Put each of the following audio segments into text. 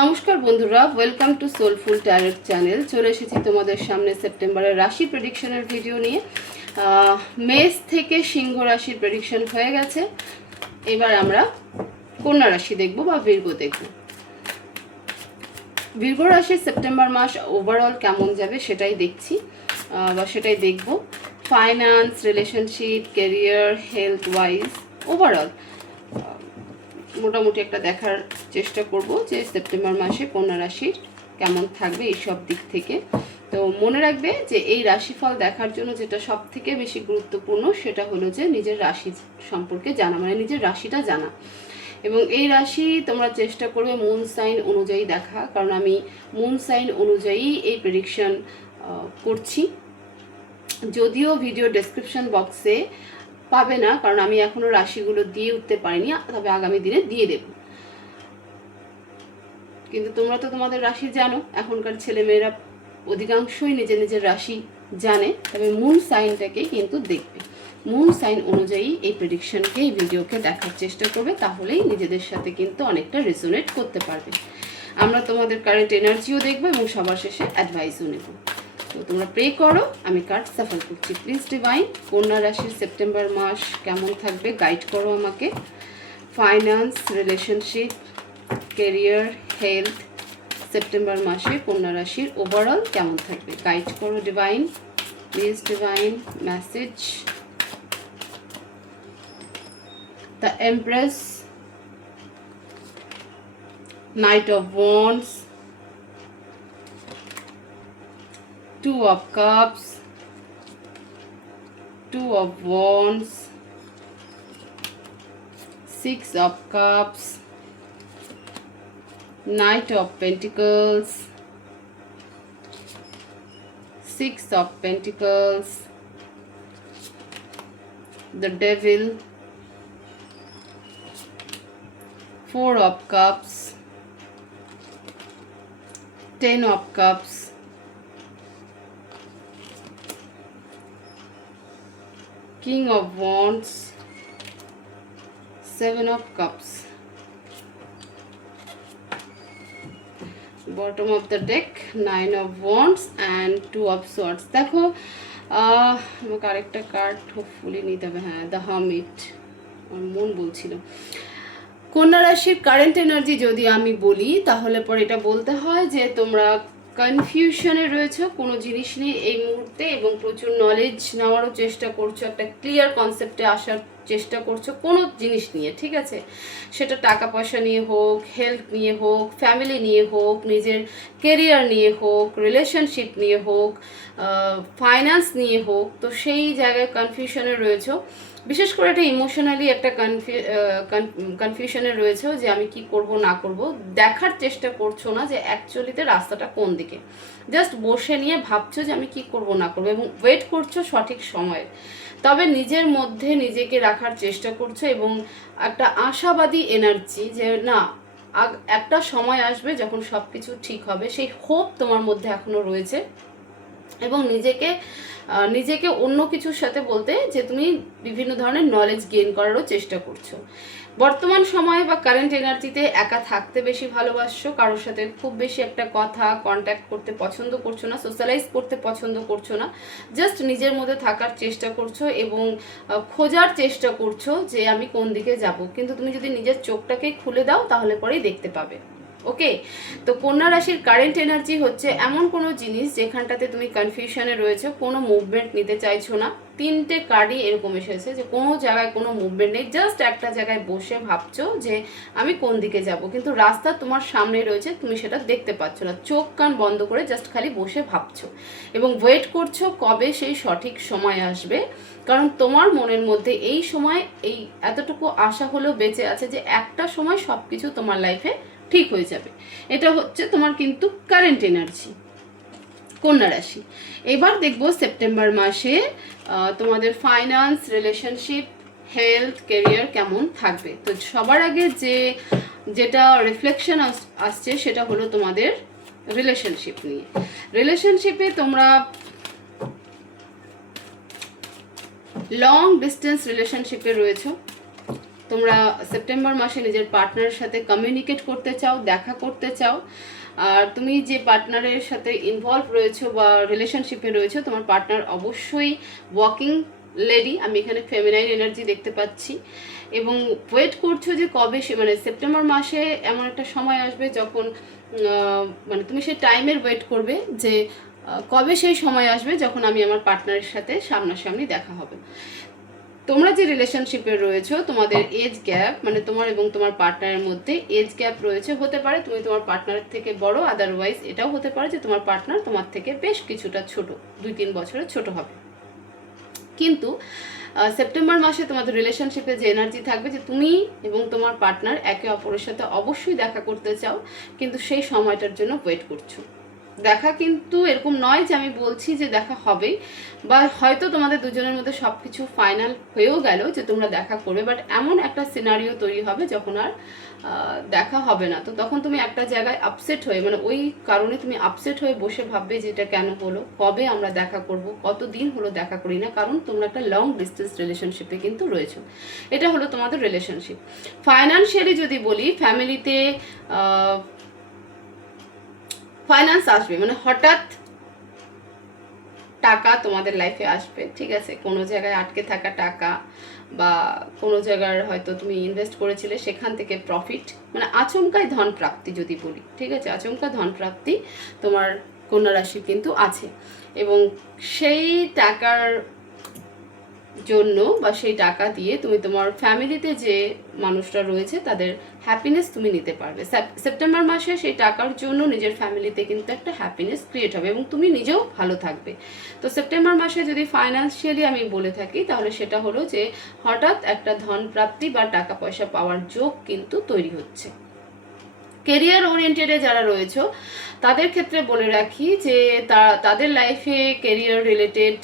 নমস্কার বন্ধুরা, welcome to soulful tarot channel. চলে এসেছি তোমাদের সামনে সেপ্টেম্বরের রাশি প্রেডিকশনের ভিডিও নিয়ে। মেষ থেকে সিংহ রাশির প্রেডিকশন হয়ে গেছে। এবার আমরা কন্যা রাশি দেখব বা বৃর্গ দেখব। বৃর্গ রাশির সেপ্টেম্বর মাস ওভারঅল কেমন যাবে সেটাই দেখছি বা সেটাই দেখব। Finance, relationship, career, health wise overall মোটামুটি একটা দেখার চেষ্টা করব যে সেপ্টেম্বর মাসে কন্যা রাশির কেমন থাকবে এই সব দিক থেকে। তো মনে রাখবে যে এই রাশিফল দেখার জন্য যেটা সব থেকে বেশি গুরুত্বপূর্ণ সেটা হলো যে নিজের রাশি সম্পর্কে জানা, মানে নিজের রাশিটা জানা। এবং এই রাশি তোমরা চেষ্টা করবে মুন সাইন অনুযায়ী দেখা, কারণ আমি মুন সাইন অনুযায়ী এই প্রেডিকশন করছি। যদিও ভিডিও ডেসক্রিপশন বক্সে পাবে না, কারণ আমি এখনো রাশিগুলো দিয়ে উঠতে পারিনি, তবে আগামী দিনে দিয়ে দেব। কিন্তু তোমরা তো তোমাদের রাশি জানো, এখনকার ছেলেমেয়েরা অধিকাংশই নিজের নিজের রাশি জানে, তবে মুন সাইনটাকে কিন্তু দেখবে। মুন সাইন অনুযায়ী এই প্রেডিকশনকে, এই ভিডিওকে দেখার চেষ্টা করবে, তাহলেই নিজেদের সাথে কিন্তু অনেকটা রেজোনেট করতে পারবে। আমরা তোমাদের কারেন্ট এনার্জিও দেখবো এবং সবার শেষে অ্যাডভাইসও নেব। তো তোমরা প্রে করো, আমি কার্ড সাফল করছি। প্লিজ ডিভাইন, কন্যা রাশির সেপ্টেম্বর মাস কেমন থাকবে গাইড করো আমাকে। Finance, relationship, career, health, September মাসে কন্যা রাশির ওভারঅল কেমন থাকবে গাইড করো divine. Please divine message. The empress, night of wands, Two of Cups, Two of Wands, Six of Cups, Knight of Pentacles, Six of Pentacles, the Devil, Four of Cups, Ten of Cups, King of Wands, Seven of Cups, bottom of the deck, Nine of Wands and Two of Swords. দেখো আমাকে আরেকটা card hopefully নিতে হবে। হ্যাঁ, the hermit, আমার মন বলছিল। কন্যা রাশির কারেন্ট এনার্জি যদি আমি বলি, তাহলে পরে এটা বলতে হয় যে তোমরা কনফিউশনে রয়েছে কোনো জিনিস নিয়ে এই মুহূর্তে, এবং প্রচুর নলেজ নেওয়ারও চেষ্টা করছো, একটা ক্লিয়ার কনসেপ্টে আসার চেষ্টা করছো কোনো জিনিস নিয়ে, ঠিক আছে? সেটা টাকা পয়সা নিয়ে হোক, হেলথ নিয়ে হোক, ফ্যামিলি নিয়ে হোক, নিজের কেরিয়ার নিয়ে হোক, রিলেশনশিপ নিয়ে হোক, ফাইন্যান্স নিয়ে হোক। তো সেই জায়গায় কনফিউশনে রয়েছে, বিশেষ করে একটা ইমোশনালি একটা কনফিউশনে রয়েছে যে আমি কি করব না করব। দেখার চেষ্টা করছো না যে অ্যাকচুয়ালিতে রাস্তাটা কোন দিকে, জাস্ট বসে নিয়ে ভাবছো যে আমি কি করব না করবো, এবং ওয়েট করছো সঠিক সময়ে। তবে নিজের মধ্যে নিজেকে রাখার চেষ্টা করছো এবং একটা আশাবাদী এনার্জি যে না, একটা সময় আসবে যখন সব কিছু ঠিক হবে, সেই হোপ তোমার মধ্যে এখনো রয়েছে। এবং নিজেকে অন্য কিছুর সাথে বলতে যে তুমি বিভিন্ন ধরনের নলেজ গেইন করারও চেষ্টা করছো। বর্তমান সময়ে বা কারেন্ট এনার্জিতে একা থাকতে বেশি ভালোবাসছো, কারোর সাথে খুব বেশি একটা কথা কন্ট্যাক্ট করতে পছন্দ করছো না, সোশ্যালাইজ করতে পছন্দ করছো না, জাস্ট নিজের মধ্যে থাকার চেষ্টা করছো এবং খোঁজার চেষ্টা করছো যে আমি কোন দিকে যাব। কিন্তু তুমি যদি নিজের চোখটাকে খুলে দাও তাহলে পরেই দেখতে পাবে। ওকে, তো কন্যা রাশির কারেন্ট এনার্জি হচ্ছে এমন কোনো জিনিস যেখানটাতে তুমি কনফিউশনে রয়েছে, কোনো মুভমেন্ট নিতে চাইছো না। তিনটে কার্ডই এরকম এসেছে যে কোনো জায়গায় কোনো মুভমেন্ট নেই, জাস্ট একটা জায়গায় বসে ভাবছো যে আমি কোন দিকে যাব, কিন্তু রাস্তা তোমার সামনে রয়েছে, তুমি সেটা দেখতে পাচ্ছ না। চোখ কান বন্ধ করে জাস্ট খালি বসে ভাবছো এবং ওয়েট করছো কবে সেই সঠিক সময় আসবে। কারণ তোমার মনের মধ্যে এই সময় এই এতটুকু আশা হলেও বেঁচে আছে যে একটা সময় সব কিছু তোমার লাইফে ঠিক হয়ে যাবে। এটা হচ্ছে তোমার কিন্তু কারেন্ট এনার্জি কন্যা রাশি। এবার দেখব সেপ্টেম্বর মাসে তোমাদের ফাইন্যান্স, রিলেশনশিপ, হেলথ, ক্যারিয়ার কেমন থাকবে। তো সবার আগে যেটা রিফ্লেকশন আসছে সেটা হলো তোমাদের রিলেশনশিপ নিয়ে। রিলেশনশিপে তোমরা লং ডিস্টেন্স রিলেশনশিপে রয়েছো, তোমরা সেপ্টেম্বর মাসে নিজের পার্টনারের সাথে কমিউনিকেট করতে চাও, দেখা করতে চাও। আর তুমি যে পার্টনারের সাথে ইনভলভ রয়েছো বা রিলেশনশিপে রয়েছো, তোমার পার্টনার অবশ্যই ওয়ার্কিং লেডি, আমি এখানে ফেমিনাইন এনার্জি দেখতে পাচ্ছি। এবং ওয়েট করছো যে কবে সে, মানে সেপ্টেম্বর মাসে এমন একটা সময় আসবে যখন মানে তুমি সেই টাইমের ওয়েট করবে যে কবে সেই সময় আসবে যখন আমি আমার পার্টনারের সাথে সামনাসামনি দেখা হবে। তোমরা যে রিলেশনশিপে রয়েছো, তোমাদের এজ গ্যাপ, মানে তোমার এবং তোমার পার্টনারের মধ্যে এজ গ্যাপ রয়েছে। হতে পারে তুমি তোমার পার্টনারের থেকে বড়, আদারওয়াইজ এটাও হতে পারে যে তোমার পার্টনার তোমার থেকে বেশ কিছুটা ছোট, 2-3 বছরের ছোট হবে। কিন্তু সেপ্টেম্বর মাসে তোমাদের রিলেশনশিপে যে এনার্জি থাকবে যে তুমি এবং তোমার পার্টনার একে অপরের সাথে অবশ্যই দেখা করতে চাও, কিন্তু সেই সময়টার জন্য ওয়েট করছো। দেখা কিন্তু এরকম নয় যে আমি বলছি যে দেখা হবেই, বা হয়তো তোমাদের দুজনের মধ্যে সব কিছু ফাইনাল হয়েও গেল যে তোমরা দেখা করবে, বাট এমন একটা সিনারিও তৈরি হবে যখন আর দেখা হবে না। তো তখন তুমি একটা জায়গায় আপসেট হয়ে, মানে ওই কারণে তুমি আপসেট হয়ে বসে ভাববে যে এটা কেন হলো, কবে আমরা দেখা করব, কতদিন হলো দেখা করি না, কারণ তোমরা একটা লং ডিস্টেন্স রিলেশনশিপে কিন্তু রয়েছো। এটা হলো তোমাদের রিলেশনশিপ। ফাইন্যান্সিয়ালি যদি বলি, ফ্যামিলিতে ফাইন্যান্স আসবে, মানে হঠাৎ টাকা তোমাদের লাইফে আসবে, ঠিক আছে? কোনো জায়গায় আটকে থাকা টাকা, বা কোনো জায়গার হয়তো তুমি ইনভেস্ট করেছিলে সেখান থেকে প্রফিট, মানে আচমকাই ধন প্রাপ্তি যদি বলি, ঠিক আছে? আচমকা ধন প্রাপ্তি তোমার কন্যা রাশি কিন্তু আছে। এবং সেই টাকার জন্য বা সেই টাকা দিয়ে তুমি তোমার ফ্যামিলিতে যে মানুষরা রয়েছে তাদের হ্যাপিনেস তুমি নিতে পারবে। সেপ্টেম্বর মাসে সেই টাকার জন্য নিজের ফ্যামিলিতে কিন্তু একটা হ্যাপিনেস ক্রিয়েট হবে এবং তুমি নিজেও ভালো থাকবে। তো সেপ্টেম্বর মাসে যদি ফাইন্যান্সিয়ালি আমি বলে থাকি, তাহলে সেটা হলো যে হঠাৎ একটা ধন প্রাপ্তি বা টাকা পয়সা পাওয়ার যোগ কিন্তু তৈরি হচ্ছে। কেরিয়ার ওরিয়েন্টেডে যারা রয়েছে তাদের ক্ষেত্রে বলে রাখি যে তাদের লাইফে কেরিয়ার রিলেটেড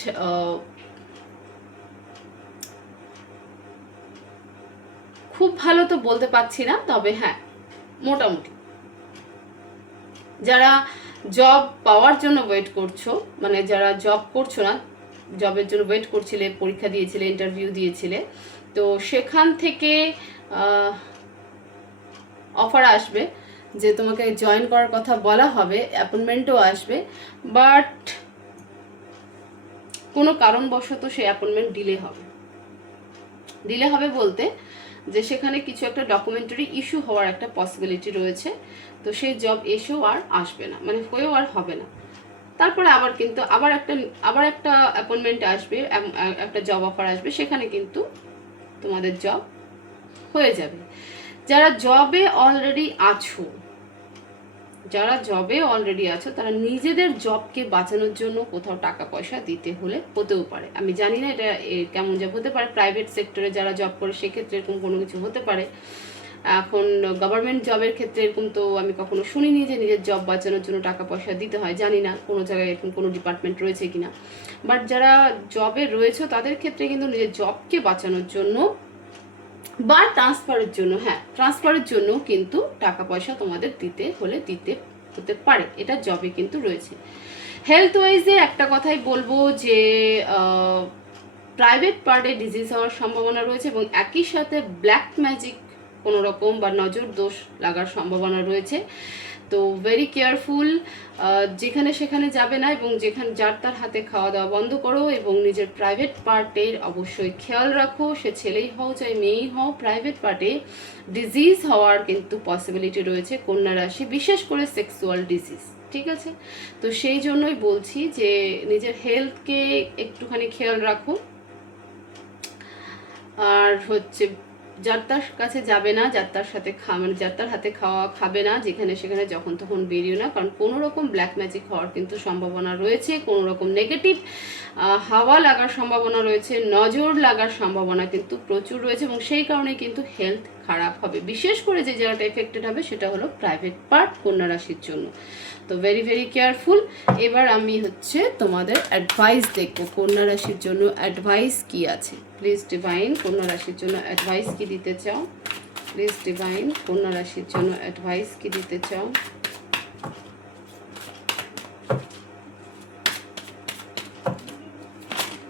খুব ভালো তো বলতে পারছি না, তবে হ্যাঁ মোটামুটি। যারা জব পাওয়ার জন্য ওয়েট করছো, মানে যারা জব করছো না, জবের জন্য ওয়েট করছিলে, পরীক্ষা দিয়েছিলে, ইন্টারভিউ দিয়েছিলে, তো সেখান থেকে অফার আসবে যে তোমাকে জয়েন করার কথা বলা হবে, অ্যাপয়েন্টমেন্টও আসবে, বাট কোনো কারণবশত সেই অ্যাপয়েন্টমেন্ট ডিলে হবে বলতে যে সেখানে কিছু একটা ডকুমেন্টারি ইস্যু হওয়ার একটা পসিবিলিটি রয়েছে। তো সেই জব এসেও আর আসবে না, মানে হয়েও আর হবে না। তারপরে আবার কিন্তু আবার একটা অ্যাপয়েন্টমেন্ট আসবে, একটা জব অফার আসবে, সেখানে কিন্তু তোমাদের জব হয়ে যাবে। যারা জবে অলরেডি আছো তারা নিজেদের জবকে বাঁচানোর জন্য কোথাও টাকা পয়সা দিতে হতেও পারে। আমি জানি না এটা কেমন জব হতে পারে, প্রাইভেট সেক্টরে যারা জব করে সেক্ষেত্রে এরকম কোনো কিছু হতে পারে। এখন গভর্নমেন্ট জবের ক্ষেত্রে এরকম তো আমি কখনো শুনিনি যে নিজের জব বাঁচানোর জন্য টাকা পয়সা দিতে হয়, জানি না কোনো জায়গায় এরকম কোনো ডিপার্টমেন্ট রয়েছে কিনা। বাট যারা জবে রয়েছে তাদের ক্ষেত্রে কিন্তু নিজের জবকে বাঁচানোর জন্য বা ট্রান্সফারের জন্য কিন্তু টাকা পয়সা তোমাদের দিতে হতে পারে, এটা জবে কিন্তু রয়েছে। হেলথ ওয়াইজে একটা কথাই বলবো যে প্রাইভেট পার্টে ডিজিজ হওয়ার সম্ভাবনা রয়েছে এবং একই সাথে ব্ল্যাক ম্যাজিক কোনো রকম বা নজর দোষ লাগার সম্ভাবনা রয়েছে। তো ভেরি কেয়ারফুল, যেখানে সেখানে যাবে না এবং যার তার হাতে খাওয়া দাওয়া বন্ধ করো এবং নিজের প্রাইভেট পার্টের অবশ্যই খেয়াল রাখো। সে ছেলেই হও চাই মেয়েই হও, প্রাইভেট পার্টে ডিজিজ হওয়ার কিন্তু পসিবিলিটি রয়েছে কন্যা রাশি, বিশেষ করে সেক্সুয়াল ডিজিজ, ঠিক আছে? তো সেই জন্যই বলছি যে নিজের হেলথকে একটুখানি খেয়াল রাখো। আর হচ্ছে যার তার কাছে যাবে না, যার তার সাথে মানে যার তার হাতে খাওয়া খাবে না, যেখানে সেখানে যখন তখন বেরিও না, কারণ কোনো রকম ব্ল্যাক ম্যাজিক হওয়ার কিন্তু সম্ভাবনা রয়েছে, কোনো রকম নেগেটিভ হাওয়া লাগার সম্ভাবনা রয়েছে, নজর লাগার সম্ভাবনা কিন্তু প্রচুর রয়েছে এবং সেই কারণে কিন্তু হেলথ খারাপ হবে। বিশেষ করে যে জায়গাটা এফেক্টেড হবে সেটা হলো প্রাইভেট পার্ট কন্যা রাশির জন্য। তো ভেরি ভেরি কেয়ারফুল। এবার আমি হচ্ছে তোমাদের অ্যাডভাইস দেখবো কন্যা রাশির জন্য অ্যাডভাইস কি আছে। প্লিজ ডিভাইন কন্যা রাশির জন্য অ্যাডভাইস কি দিতে চাও? প্লিজ ডিভাইন কন্যা রাশির জন্য অ্যাডভাইস কি দিতে চাও?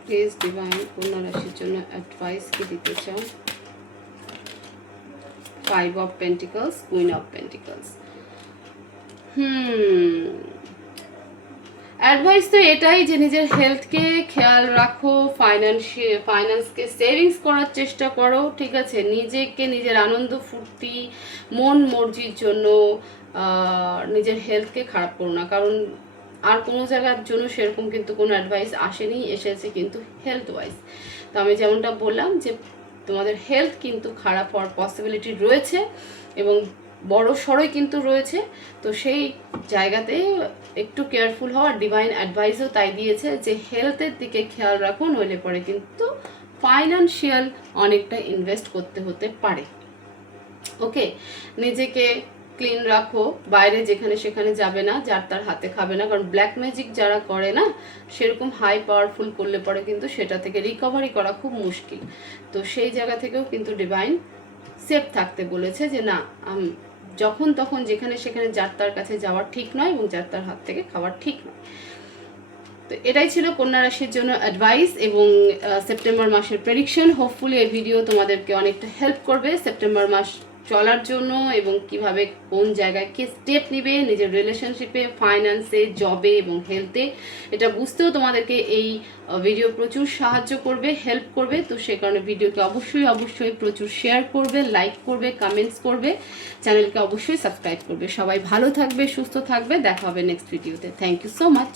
প্লিজ ডিভাইন কন্যা রাশির জন্য অ্যাডভাইস কি দিতে চাও? Five of pentacles, queen of pentacles. Advice তো এটাই যে নিজের হেলথকে খেয়াল রাখো, ফাইন্যান্সকে সেভিংস করার চেষ্টা করো, ঠিক আছে? নিজেকে নিজের আনন্দ ফুর্তি মন মর্জির জন্য নিজের হেলথকে খারাপ করো না, কারণ আর কোনো জায়গার জন্য সেরকম কিন্তু কোনো অ্যাডভাইস আসেনি, এসেছে কিন্তু হেলথ ওয়াইজ। তো আমি যেমনটা বললাম যে তোমাদের হেলথ কিন্তু খারাপ হওয়ার পসিবিলিটি রয়েছে এবং বড় সড়ই কিন্তু রয়েছে। তো সেই জায়গাতে একটু কেয়ারফুল হওয়ার ডিভাইন অ্যাডভাইসও তাই দিয়েছে যে হেলথের দিকে খেয়াল রাখো, নইলে পরে কিন্তু ফাইন্যান্সিয়াল অনেকটা ইনভেস্ট করতে হতে পারে। ওকে, নিজেকে ক্লিন রাখো, বাইরে যেখানে সেখানে যাবে না, যার তার হাতে খাবে না, কারণ ব্ল্যাক ম্যাজিক যারা করে না সেরকম হাই পাওয়ারফুল করলে পরে কিন্তু সেটা থেকে রিকভারি করা খুব মুশকিল। তো সেই জায়গা থেকেও কিন্তু ডিভাইন সেফ থাকতে বলেছে যে না, যখন তখন যেখানে সেখানে যার তার কাছে যাওয়া ঠিক নয় এবং যার তার হাত থেকে খাওয়া ঠিক নয়। তো এটাই ছিল কন্যা রাশির জন্য অ্যাডভাইস এবং সেপ্টেম্বর মাসের প্রেডিকশন। হোপফুলি এই ভিডিও তোমাদেরকে অনেকটা হেল্প করবে সেপ্টেম্বর মাস চলার জন্য এবং কিভাবে কোন জায়গায় কি স্টেপ নিবে নিজের রিলেশনশিপে, ফাইন্যান্সে, জবে এবং হেলথে, এটা বুঝতেও তোমাদেরকে এই ভিডিও প্রচুর সাহায্য করবে, হেল্প করবে। তো সে কারণে ভিডিওকে অবশ্যই প্রচুর শেয়ার করবে, লাইক করবে, কমেন্টস করবে, চ্যানেলকে অবশ্যই সাবস্ক্রাইব করবে। সবাই ভালো থাকবে, সুস্থ থাকবে, দেখা হবে নেক্সট ভিডিওতে। Thank you so much.